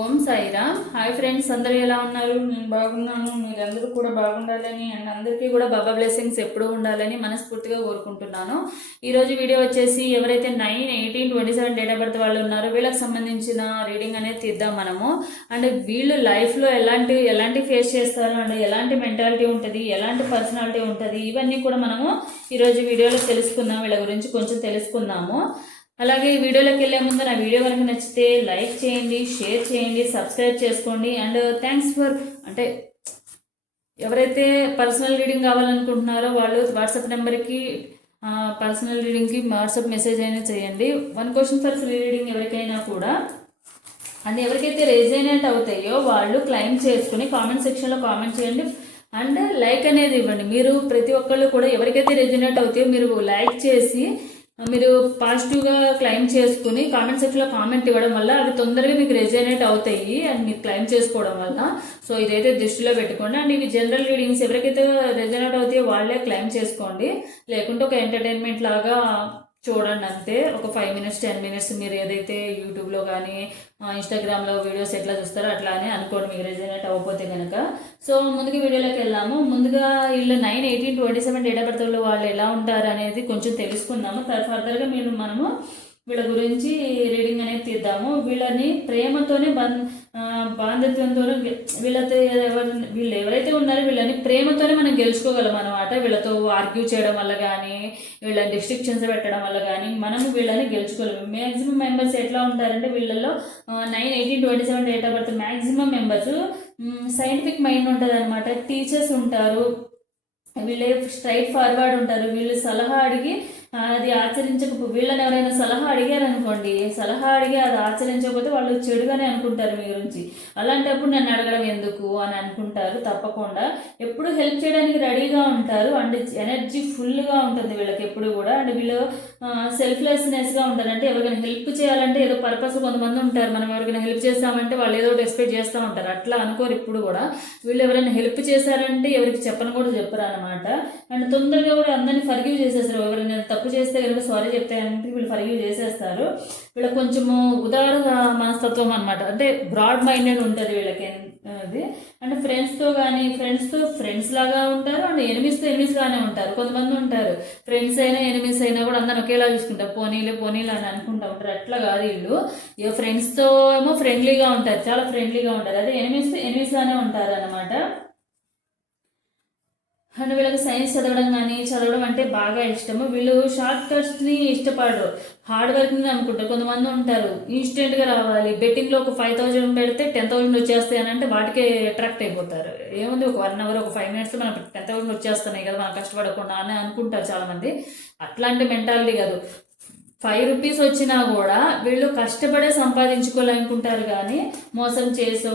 ఓం Sairam. Hi friends, అందరూ ఎలా ఉన్నారు? నేను బాగున్నాను. మీరందరూ కూడా బాగుండాలని అండ్ అందరికీ కూడా బాబా బ్లెస్సింగ్స్ ఎప్పుడూ ఉండాలని మనస్ఫూర్తిగా కోరుకుంటున్నాను. ఈరోజు వీడియో వచ్చేసి ఎవరైతే 9/18/27 డేట్ ఆఫ్ బర్త్ వాళ్ళు ఉన్నారో వీళ్ళకి సంబంధించిన రీడింగ్ అనేది తీద్దాం మనము. అండ్ వీళ్ళు లైఫ్లో ఎలాంటి ఫేస్ చేస్తారు అండ్ ఎలాంటి మెంటాలిటీ ఉంటుంది, ఎలాంటి పర్సనాలిటీ ఉంటుంది, ఇవన్నీ కూడా మనము ఈరోజు వీడియోలో తెలుసుకుందాం. వీళ్ళ గురించి కొంచెం తెలుసుకుందాము. అలాగే ఈ వీడియోలోకి వెళ్ళే ముందు నా వీడియో కనుక నచ్చితే లైక్ చేయండి, షేర్ చేయండి, సబ్స్క్రైబ్ చేసుకోండి. అండ్ థ్యాంక్స్ ఫర్ అంటే ఎవరైతే పర్సనల్ రీడింగ్ కావాలనుకుంటున్నారో వాళ్ళు వాట్సాప్ నెంబర్కి పర్సనల్ రీడింగ్కి వాట్సాప్ మెసేజ్ అయినా చేయండి. 1 క్వశ్చన్ ఫర్ ఫ్రీ రీడింగ్ ఎవరికైనా కూడా. అండ్ ఎవరికైతే రెజోనేట్ అవుతాయో వాళ్ళు క్లైమ్ చేసుకుని కామెంట్ సెక్షన్లో కామెంట్ చేయండి. అండ్ లైక్ అనేది ఇవ్వండి. మీరు ప్రతి ఒక్కళ్ళు కూడా ఎవరికైతే రెజోనేట్ అవుతాయో మీరు లైక్ చేసి మీరు పాజిటివ్గా క్లైమ్ చేసుకుని కామెంట్ సెక్షన్లో కామెంట్ ఇవ్వడం వల్ల అవి తొందరగా మీకు రెజోనేట్ అవుతాయి అండ్ మీరు క్లైమ్ చేసుకోవడం వల్ల. సో ఇదైతే దృష్టిలో పెట్టుకోండి. అండ్ ఇవి జనరల్ రీడింగ్స్ ఎవరికైతే రెజోనేట్ అవుతాయో వాళ్ళే క్లైమ్ చేసుకోండి. లేకుంటే ఒక ఎంటర్టైన్మెంట్ లాగా చూడండి అంతే. ఒక 5 మినిట్స్ 10 మినిట్స్ మీరు ఏదైతే యూట్యూబ్లో కానీ ఇన్స్టాగ్రామ్లో వీడియోస్ ఎట్లా చూస్తారో అట్లా అని అనుకోండి, మీకు రెజోనేట్ అవ్వకపోతే కనుక. సో ముందుగా వీడియోలోకి వెళ్ళాము. ముందుగా వీళ్ళు 9/18/27 డేట్ ఆఫ్ బర్త్ వాళ్ళు ఎలా ఉంటారు అనేది కొంచెం తెలుసుకుందాము. ఫర్దర్గా మనము వీళ్ళ గురించి రీడింగ్ అనేది తీద్దాము. వీళ్ళని ప్రేమతోనే బాంధత్యంతో వీళ్ళు ఎవరైతే ఉన్నారో వీళ్ళని ప్రేమతోనే మనం గెలుచుకోగలం అనమాట. వీళ్ళతో ఆర్గ్యూ చేయడం వల్ల కానీ వీళ్ళని రిస్ట్రిక్షన్స్ పెట్టడం వల్ల కానీ మనము వీళ్ళని గెలుచుకోలేము. మ్యాక్సిమం మెంబర్స్ ఎట్లా ఉంటారంటే వీళ్ళల్లో 9/18/27 date of birth maximum members scientific mind ఉంటుంది అనమాట. టీచర్స్ ఉంటారు, వీళ్ళే స్ట్రైట్ ఫార్వర్డ్ ఉంటారు. వీళ్ళు సలహా అడిగి అది వీళ్ళని ఎవరైనా సలహా అడిగారు అనుకోండి, సలహా అడిగి అది ఆచరించకపోతే వాళ్ళు చెడుగానే అనుకుంటారు మీ గురించి. అలాంటప్పుడు నన్ను అడగడం ఎందుకు అని అనుకుంటారు. తప్పకుండా ఎప్పుడు హెల్ప్ చేయడానికి రెడీగా ఉంటారు. అండ్ ఎనర్జీ ఫుల్గా ఉంటుంది వీళ్ళకి ఎప్పుడు కూడా. అండ్ వీళ్ళు సెల్ఫ్లెస్నెస్గా ఉంటారు. అంటే ఎవరికైనా హెల్ప్ చేయాలంటే ఏదో పర్పస్ కొంతమంది ఉంటారు. మనం ఎవరికైనా హెల్ప్ చేస్తామంటే వాళ్ళు ఏదో ఒకటి ఎక్స్పెక్ట్ చేస్తూ ఉంటారు. అట్లా అనుకోరు ఇప్పుడు కూడా. వీళ్ళు ఎవరైనా హెల్ప్ చేశారంటే ఎవరికి చెప్పని కూడా చెప్పరు అనమాట. అండ్ తొందరగా కూడా అందరినీ ఫర్గివ్ చేసేస్తారు. ఎవరైనా తప్పు చేస్తే కనుక సారీ చెప్తారంటే వీళ్ళు ఫర్గివ్ చేసేస్తారు. వీళ్ళకి కొంచెము ఉదార మనస్తత్వం అనమాట. అంటే బ్రాడ్ మైండెడ్ ఉంటుంది వీళ్ళకి అది. అండ్ ఫ్రెండ్స్తో ఫ్రెండ్స్ లాగా ఉంటారు. అండ్ ఎనిమిస్ లానే ఉంటారు. కొంతమంది ఉంటారు ఫ్రెండ్స్ అయినా ఎనిమిస్ అయినా కూడా అందరూ ఒకేలా చూసుకుంటారు. పోనీలు అని అనుకుంటా ఉంటారు. అట్లా కాదు వీళ్ళు. ఫ్రెండ్స్తో ఏమో ఫ్రెండ్లీగా ఉంటారు, చాలా ఫ్రెండ్లీగా ఉంటారు. అదే ఎనిమిస్ లానే ఉంటారు అనమాట. అండ్ వీళ్ళకి సైన్స్ చదవడం అంటే బాగా ఇష్టము. వీళ్ళు షార్ట్ కట్స్ని ఇష్టపడరు, హార్డ్ వర్క్ని అనుకుంటారు. కొంతమంది ఉంటారు ఇన్స్టెంట్గా రావాలి, బెట్టింగ్లో ఒక 5,000 పెడితే 10,000 వచ్చేస్తాయి అని అంటే వాటికే అట్రాక్ట్ అయిపోతారు. ఏముంది ఒక 1 అవర్ ఒక 5 మినిట్స్లో మనకు 10,000 వచ్చేస్తున్నాయి కదా మనం కష్టపడకుండా అని అనుకుంటారు చాలామంది. అట్లాంటి మెంటాలిటీ కాదు. 5 రూపీస్ వచ్చినా కూడా వీళ్ళు కష్టపడే సంపాదించుకోవాలనుకుంటారు. కానీ మోసం చేసో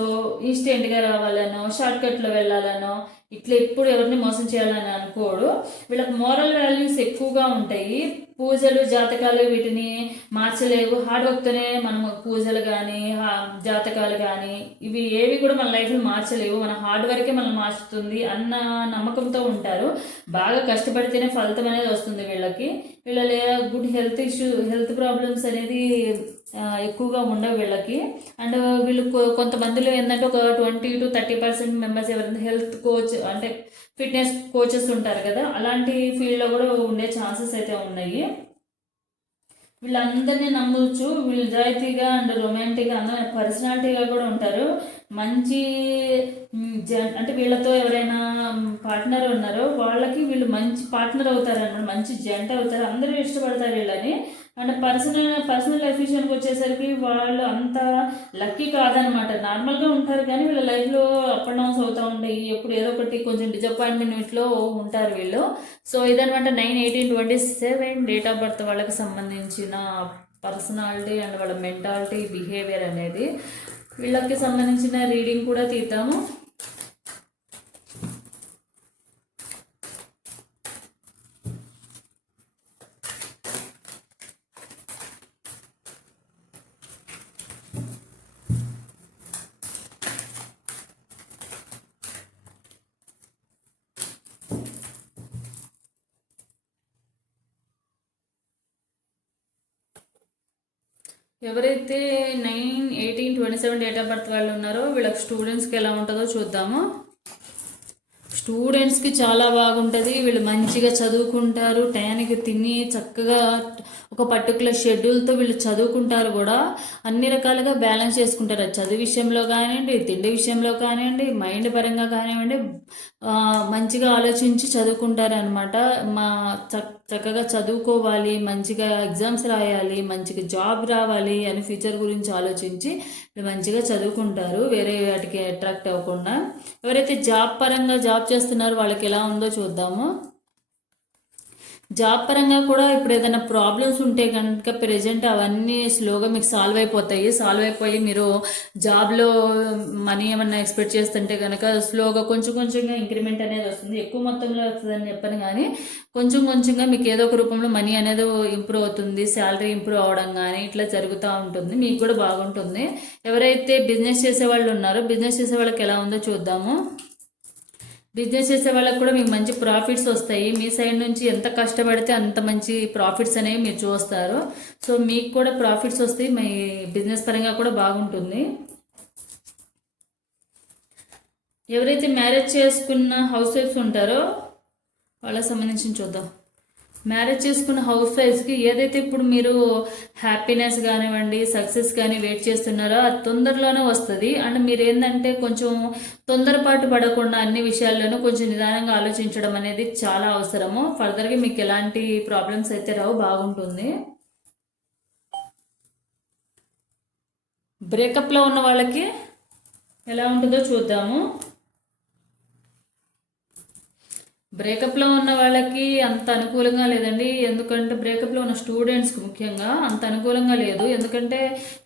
ఇన్స్టెంట్గా రావాలనో షార్ట్ కట్లో వెళ్ళాలనో ఇట్లా ఎప్పుడు ఎవరిని మోసం చేయాలని అనుకోడు. వీళ్ళకి మోరల్ వాల్యూస్ ఎక్కువగా ఉంటాయి. పూజలు జాతకాలు వీటిని మార్చలేవు. హార్డ్ వర్క్తోనే మనము పూజలు కానీ జాతకాలు కానీ ఇవి ఏవి కూడా మన లైఫ్ని మార్చలేవు. మన హార్డ్ వర్కే మనం మార్చుతుంది అన్న నమ్మకంతో ఉంటారు. బాగా కష్టపడితేనే ఫలితం అనేది వస్తుంది వీళ్ళకి. వీళ్ళ గుడ్ హెల్త్ ప్రాబ్లమ్స్ అనేది ఎక్కువగా ఉండవు వీళ్ళకి. అండ్ వీళ్ళు కొంతమందిలో ఏంటంటే ఒక 20-30% మెంబర్స్ ఎవరైనా హెల్త్ కోచ్ అంటే ఫిట్నెస్ కోచెస్ ఉంటారు కదా, అలాంటి ఫీల్డ్లో కూడా ఉండే ఛాన్సెస్ అయితే ఉన్నాయి. వీళ్ళందరినీ నమ్మవచ్చు. వీళ్ళు నిజాయితీగా అండ్ రొమాంటిక్గా అందరూ పర్సనాలిటీగా కూడా ఉంటారు. మంచి అంటే వీళ్ళతో ఎవరైనా పార్ట్నర్ ఉన్నారో వాళ్ళకి వీళ్ళు మంచి పార్ట్నర్ అవుతారు అన్నమాట. మంచి జంట అవుతారు. అందరూ ఇష్టపడతారు వీళ్ళని. అండ్ పర్సనల్ లైఫ్ విషయానికి వచ్చేసరికి వాళ్ళు అంత లక్కీ కాదనమాట. నార్మల్గా ఉంటారు కానీ వీళ్ళ లైఫ్లో అప్ అండ్ డౌన్స్ అవుతూ ఉంటాయి. ఎప్పుడు ఏదో ఒకటి కొంచెం డిసప్పాయింట్మెంట్లో ఉంటారు వీళ్ళు. సో ఇదనమాట 9/18/27 డేట్ ఆఫ్ బర్త్ వాళ్ళకి సంబంధించిన పర్సనాలిటీ అండ్ వాళ్ళ మెంటాలిటీ బిహేవియర్ అనేది. వీళ్ళకి సంబంధించిన రీడింగ్ కూడా తీద్దాము. ఎవరైతే 9/18/27 27 డేట్ ఆఫ్ బర్త్ వాళ్ళు ఉన్నారో వీళ్ళకి స్టూడెంట్స్కి ఎలా ఉంటుందో చూద్దాము. స్టూడెంట్స్కి చాలా బాగుంటుంది. వీళ్ళు మంచిగా చదువుకుంటారు, టయానికి తిని చక్కగా ఒక పర్టికులర్ షెడ్యూల్తో వీళ్ళు చదువుకుంటారు కూడా. అన్ని రకాలుగా బ్యాలెన్స్ చేసుకుంటారు. చదువు విషయంలో కానివ్వండి, తిండి విషయంలో కానివ్వండి, మైండ్ పరంగా కానివ్వండి, మంచిగా ఆలోచించి చదువుకుంటారు అనమాట. చక్కగా చదువుకోవాలి, మంచిగా ఎగ్జామ్స్ రాయాలి, మంచిగా జాబ్ రావాలి అని ఫ్యూచర్ గురించి ఆలోచించి మంచిగా చదువుకుంటారు, వేరే వాటికి అట్రాక్ట్ అవ్వకుండా. ఎవరైతే జాబ్ పరంగా జాబ్ చేస్తున్నారో వాళ్ళకి ఎలా ఉందో చూద్దాము. జాబ్ పరంగా కూడా ఇప్పుడు ఏదైనా ప్రాబ్లమ్స్ ఉంటే కనుక ప్రెజెంట్ అవన్నీ స్లోగా మీకు సాల్వ్ అయిపోయి మీరు జాబ్లో మనీ ఏమన్నా ఎక్స్పెక్ట్ చేస్తుంటే కనుక స్లోగా కొంచెంగా ఇంక్రిమెంట్ అనేది వస్తుంది. ఎక్కువ మొత్తంలో వస్తుందని చెప్పను, కానీ కొంచెంగా మీకు ఏదో ఒక రూపంలో మనీ అనేది ఇంప్రూవ్ అవుతుంది, శాలరీ ఇంప్రూవ్ అవ్వడం కానీ ఇట్లా జరుగుతూ ఉంటుంది. మీకు కూడా బాగుంటుంది. ఎవరైతే బిజినెస్ చేసే వాళ్ళు ఉన్నారో బిజినెస్ చేసే వాళ్ళకి ఎలా ఉందో చూద్దాము. బిజినెస్ చేసే వాళ్ళకి కూడా మీకు మంచి ప్రాఫిట్స్ వస్తాయి. మీ సైడ్ నుంచి ఎంత కష్టపడితే అంత మంచి ప్రాఫిట్స్ అనేవి మీరు చూస్తారు. సో మీకు కూడా ప్రాఫిట్స్ వస్తాయి, మీ బిజినెస్ పరంగా కూడా బాగుంటుంది. ఎవరైతే మ్యారేజ్ చేసుకున్న హౌస్ వైఫ్స్ ఉంటారో వాళ్ళకి సంబంధించి చూద్దాం. మ్యారేజ్ చేసుకున్న హౌస్ వైఫ్స్కి ఏదైతే ఇప్పుడు మీరు హ్యాపీనెస్ కానివ్వండి, సక్సెస్ కానీ వెయిట్ చేస్తున్నారో అది తొందరలోనే వస్తుంది. అండ్ మీరు ఏంటంటే కొంచెం తొందరపాటు పడకుండా అన్ని విషయాల్లోనూ కొంచెం నిదానంగా ఆలోచించడం అనేది చాలా అవసరము. ఫర్దర్గా మీకు ఎలాంటి ప్రాబ్లమ్స్ అయితే రావు, బాగుంటుంది. బ్రేకప్లో ఉన్న వాళ్ళకి ఎలా ఉంటుందో చూద్దాము. బ్రేకప్లో ఉన్న వాళ్ళకి అంత అనుకూలంగా లేదండి. ఎందుకంటే బ్రేకప్లో ఉన్న స్టూడెంట్స్కి ముఖ్యంగా అంత అనుకూలంగా లేదు. ఎందుకంటే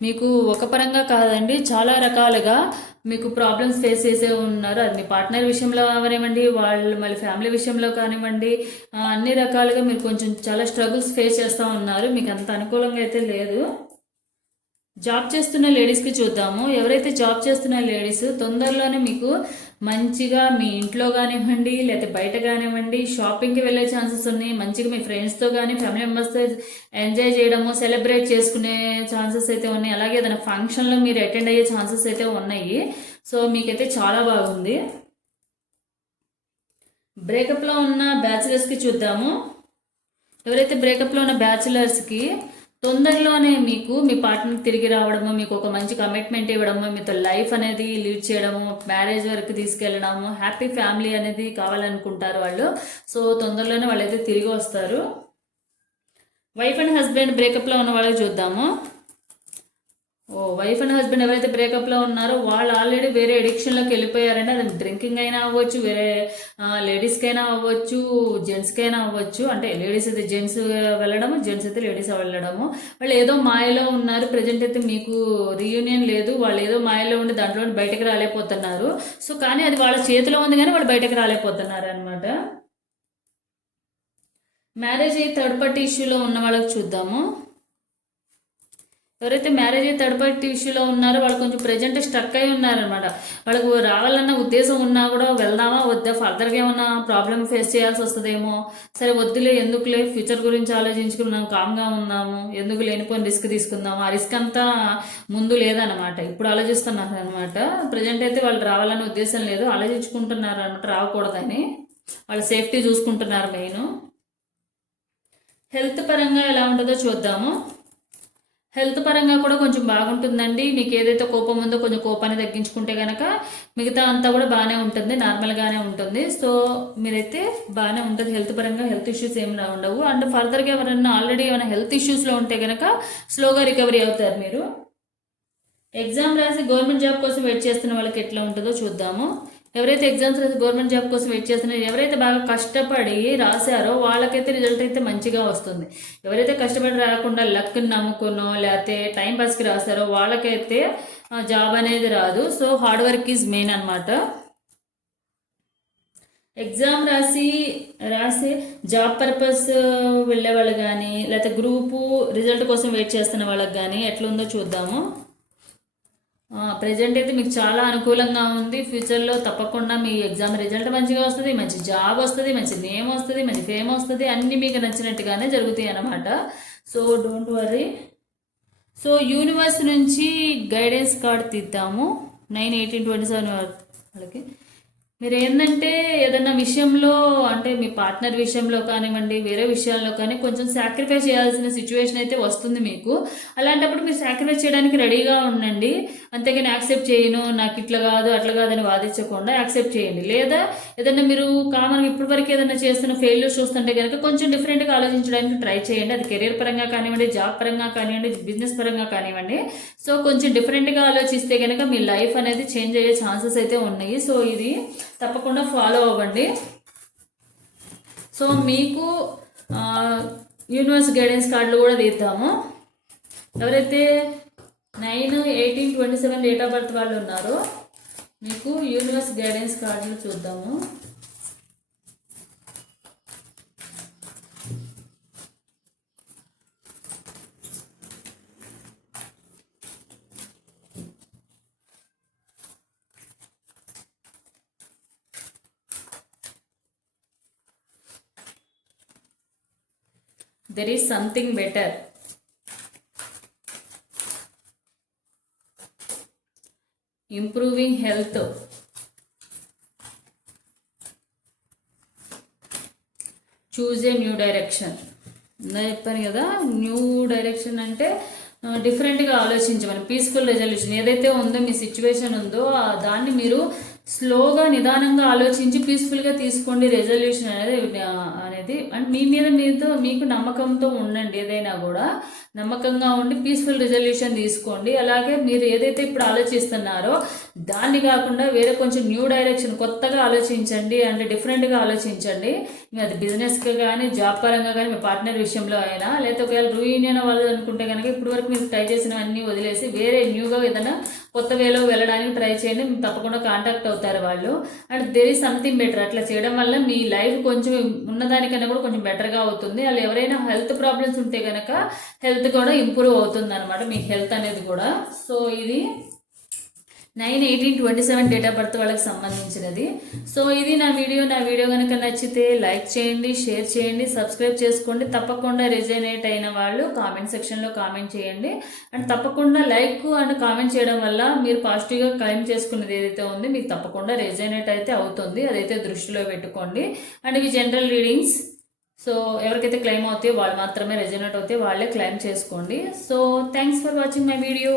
మీకు ఒక పరంగా కాదండి, చాలా రకాలుగా మీకు ప్రాబ్లమ్స్ ఫేస్ చేసే ఉన్నారు. అది మీ పార్ట్నర్ విషయంలో కానివ్వండి, వాళ్ళు మళ్ళీ ఫ్యామిలీ విషయంలో కానివ్వండి, అన్ని రకాలుగా మీరు కొంచెం చాలా స్ట్రగుల్స్ ఫేస్ చేస్తూ ఉన్నారు. మీకు అంత అనుకూలంగా అయితే లేదు. జాబ్ చేస్తున్న లేడీస్కి చూద్దాము. ఎవరైతే జాబ్ చేస్తున్న లేడీస్ తొందరలోనే మీకు మంచిగా మీ ఇంట్లో కానివ్వండి, లేకపోతే బయట కానివ్వండి షాపింగ్కి వెళ్ళే ఛాన్సెస్ ఉన్నాయి. మంచిగా మీ ఫ్రెండ్స్తో కానీ ఫ్యామిలీ మెంబర్స్తో ఎంజాయ్ చేయడము, సెలబ్రేట్ చేసుకునే ఛాన్సెస్ అయితే ఉన్నాయి. అలాగే ఏదైనా ఫంక్షన్లో మీరు అటెండ్ అయ్యే ఛాన్సెస్ అయితే ఉన్నాయి. సో మీకైతే చాలా బాగుంది. బ్రేకప్లో ఉన్న బ్యాచిలర్స్కి చూద్దాము. ఎవరైతే బ్రేకప్లో ఉన్న బ్యాచిలర్స్కి తొందరలోనే మీకు మీ పార్ట్నర్ తిరిగి రావడము, మీకు ఒక మంచి కమిట్మెంట్ ఇవ్వడము, మీతో లైఫ్ అనేది లీడ్ చేయడము, మ్యారేజ్ వరకు తీసుకెళ్ళడము, హ్యాపీ ఫ్యామిలీ అనేది కావాలనుకుంటారు వాళ్ళు. సో తొందరలోనే వాళ్ళైతే తిరిగి వస్తారు. వైఫ్ అండ్ హస్బెండ్ బ్రేకప్లో ఉన్న వాళ్ళకి చూద్దాము. వైఫ్ అండ్ హస్బెండ్ ఎవరైతే బ్రేకప్లో ఉన్నారో వాళ్ళు ఆల్రెడీ వేరే ఎడిక్షన్లోకి వెళ్ళిపోయారంటే అది డ్రింకింగ్ అయినా అవ్వచ్చు, వేరే లేడీస్కైనా అవ్వచ్చు, జెంట్స్కైనా అవ్వచ్చు. అంటే లేడీస్ అయితే జెంట్స్ వెళ్ళడము, జెంట్స్ అయితే లేడీస్ వెళ్ళడము. వాళ్ళు ఏదో మాయలో ఉన్నారు. ప్రజెంట్ అయితే మీకు రీయూనియన్ లేదు, వాళ్ళు ఏదో మాయలో ఉండి దాంట్లో బయటకు రాలేకపోతున్నారు. సో కానీ అది వాళ్ళ చేతిలో ఉంది కానీ వాళ్ళు బయటకు రాలేకపోతున్నారు అనమాట. మ్యారేజ్ అయ్యి థర్డ్ పార్టీ ఇష్యూలో ఉన్న వాళ్ళకి చూద్దాము. ఎవరైతే మ్యారేజ్ అయ్యి థర్డ్ పార్టీ ఇష్యూలో ఉన్నారో వాళ్ళు కొంచెం ప్రజెంట్ స్ట్రక్ అయి ఉన్నారనమాట. వాళ్ళకు రావాలన్న ఉద్దేశం ఉన్నా కూడా వెళ్దామా వద్దా, ఫర్దర్గా ఏమన్నా ప్రాబ్లమ్ ఫేస్ చేయాల్సి వస్తుందేమో, సరే వద్దులే ఎందుకులే ఫ్యూచర్ గురించి ఆలోచించుకున్నాం, కామ్గా ఉన్నాము, ఎందుకు లేనిపోయిన రిస్క్ తీసుకుందాము, ఆ రిస్క్ అంతా ముందు లేదనమాట, ఇప్పుడు ఆలోచిస్తున్నారు అనమాట. ప్రజెంట్ అయితే వాళ్ళు రావాలనే ఉద్దేశం లేదు, ఆలోచించుకుంటున్నారు అనమాట రాకూడదని. వాళ్ళ సేఫ్టీ చూసుకుంటున్నారు మెయిన్. హెల్త్ పరంగా ఎలా ఉంటుందో చూద్దాము. హెల్త్ పరంగా కూడా కొంచెం బాగుంటుందండి. మీకు ఏదైతే కోపం ఉందో కొంచెం కోపాన్ని తగ్గించుకుంటే కనుక మిగతా అంతా కూడా బాగానే ఉంటుంది, నార్మల్గానే ఉంటుంది. సో మీరైతే బాగానే ఉంటుంది హెల్త్ పరంగా, హెల్త్ ఇష్యూస్ ఏమి ఉండవు. అండ్ ఫర్దర్గా ఎవరైనా ఆల్రెడీ ఏమైనా హెల్త్ ఇష్యూస్లో ఉంటే కనుక స్లోగా రికవరీ అవుతారు మీరు. ఎగ్జామ్ రాసి గవర్నమెంట్ జాబ్ కోసం వెయిట్ చేస్తున్న వాళ్ళకి ఎట్లా ఉంటుందో చూద్దాము. ఎవరైతే ఎగ్జామ్స్ రాసి గవర్నమెంట్ జాబ్ కోసం వెయిట్ చేస్తున్నారో, ఎవరైతే బాగా కష్టపడి రాశారో వాళ్ళకైతే రిజల్ట్ అయితే మంచిగా వస్తుంది. ఎవరైతే కష్టపడి రాకుండా లక్ని నమ్ముకునో లేకపోతే టైం పాస్కి రాశారో వాళ్ళకైతే జాబ్ అనేది రాదు. So hard work is main అనమాట. ఎగ్జామ్ రాసి జాబ్ పర్పస్ వెళ్ళే వాళ్ళు కానీ లేకపోతే గ్రూపు రిజల్ట్ కోసం వెయిట్ చేస్తున్న వాళ్ళకి కానీ ఎట్లుందో చూద్దాము. ప్రజెంట్ అయితే మీకు చాలా అనుకూలంగా ఉంది. ఫ్యూచర్లో తప్పకుండా మీ ఎగ్జామ్ రిజల్ట్ మంచిగా వస్తుంది, మంచి జాబ్ వస్తుంది, మంచి నేమ్ వస్తుంది, మంచి ఫేమ్ వస్తుంది, అన్నీ మీకు నచ్చినట్టుగానే జరుగుతాయి అన్నమాట. So don't worry. So universe నుంచి గైడెన్స్ కార్డ్ తీద్దాము 9/18/27 వాళ్ళకి. మీరు ఏంటంటే ఏదైనా విషయంలో అంటే మీ పార్ట్నర్ విషయంలో కానివ్వండి, వేరే విషయాల్లో కానీ కొంచెం సాక్రిఫైస్ చేయాల్సిన సిచ్యువేషన్ అయితే వస్తుంది మీకు. అలాంటప్పుడు మీరు సాక్రిఫైస్ చేయడానికి రెడీగా ఉండండి. అంతేగాని యాక్సెప్ట్ చేయను, నాకు ఇట్లా కాదు అట్లా కాదని వాదించకుండా యాక్సెప్ట్ చేయండి. లేదా ఏదైనా మీరు కామన్గా ఇప్పటివరకు ఏదైనా చేస్తున్న ఫెయిల్యూర్ చూస్తుంటే కనుక కొంచెం డిఫరెంట్గా ఆలోచించడానికి ట్రై చేయండి. అది కెరీర్ పరంగా కానివ్వండి, జాబ్ పరంగా కానివ్వండి, బిజినెస్ పరంగా కానివ్వండి. సో కొంచెం డిఫరెంట్గా ఆలోచిస్తే కనుక మీ లైఫ్ అనేది చేంజ్ అయ్యే ఛాన్సెస్ అయితే ఉన్నాయి. సో ఇది తప్పకుండా ఫాలో అవ్వండి. సో మీకు యూనివర్స్ గైడెన్స్ కార్డులు కూడా తీద్దాము. ఎవరైతే 9/18/27 డేట్ ఆఫ్ బర్త్ వాళ్ళు ఉన్నారో మీకు యూనివర్స్ గైడెన్స్ కార్డులు చూద్దాము. There is something better. Improving health. Choose a new direction. చెప్పాను కదా, న్యూ డైరెక్షన్ అంటే డిఫరెంట్గా ఆలోచించమని. పీస్ఫుల్ రెజల్యూషన్ ఏదైతే ఉందో మీ సిచ్యువేషన్ ఉందో దాన్ని మీరు స్లోగా నిదానంగా ఆలోచించి పీస్ఫుల్గా తీసుకోండి రెజల్యూషన్ అనేది అండ్ మీ మీద మీకు నమ్మకంతో ఉండండి. ఏదైనా కూడా నమ్మకంగా ఉండి పీస్ఫుల్ రెజల్యూషన్ తీసుకోండి. అలాగే మీరు ఏదైతే ఇప్పుడు ఆలోచిస్తున్నారో దాన్ని కాకుండా వేరే కొంచెం న్యూ డైరెక్షన్ కొత్తగా ఆలోచించండి, అంటే డిఫరెంట్గా ఆలోచించండి. అది బిజినెస్గా కానీ, జాబ్ పరంగా కానీ, మీ పార్ట్నర్ విషయంలో అయినా, లేకపోతే ఒకవేళ రీయూనియన్ అవ్వాలి అనుకుంటే కనుక ఇప్పటి వరకు మీరు ట్రై చేసినవన్నీ వదిలేసి వేరే న్యూగా ఏదైనా కొత్త వేలో వెళ్ళడానికి ట్రై చేయండి. తప్పకుండా కాంటాక్ట్ అవుతారు వాళ్ళు. And there is something better. అట్లా చేయడం వల్ల మీ లైఫ్ కొంచెం ఉన్నదానికన్నా కూడా కొంచెం బెటర్గా అవుతుంది. వాళ్ళు ఎవరైనా హెల్త్ ప్రాబ్లమ్స్ ఉంటే కనుక హెల్త్ కూడా ఇంప్రూవ్ అవుతుంది అనమాట, మీ హెల్త్ అనేది కూడా. సో ఇది 9/18/27 డేట్ ఆఫ్ బర్త్ వాళ్ళకి సంబంధించినది. సో ఇది నా వీడియో కనుక నచ్చితే లైక్ చేయండి, షేర్ చేయండి, సబ్స్క్రైబ్ చేసుకోండి. తప్పకుండా రెజనేట్ అయిన వాళ్ళు కామెంట్ సెక్షన్లో కామెంట్ చేయండి. అండ్ తప్పకుండా లైక్ అండ్ కామెంట్ చేయడం వల్ల మీరు పాజిటివ్గా క్లైమ్ చేసుకున్నది ఏదైతే ఉంది మీకు తప్పకుండా రెజనేట్ అయితే అవుతుంది. అదైతే దృష్టిలో పెట్టుకోండి. అండ్ ఇవి జనరల్ రీడింగ్స్. సో ఎవరికైతే క్లైమ్ అవుతాయో వాళ్ళు మాత్రమే రెజనేట్ అవుతాయో వాళ్ళే క్లైమ్ చేసుకోండి. So thanks for watching my video.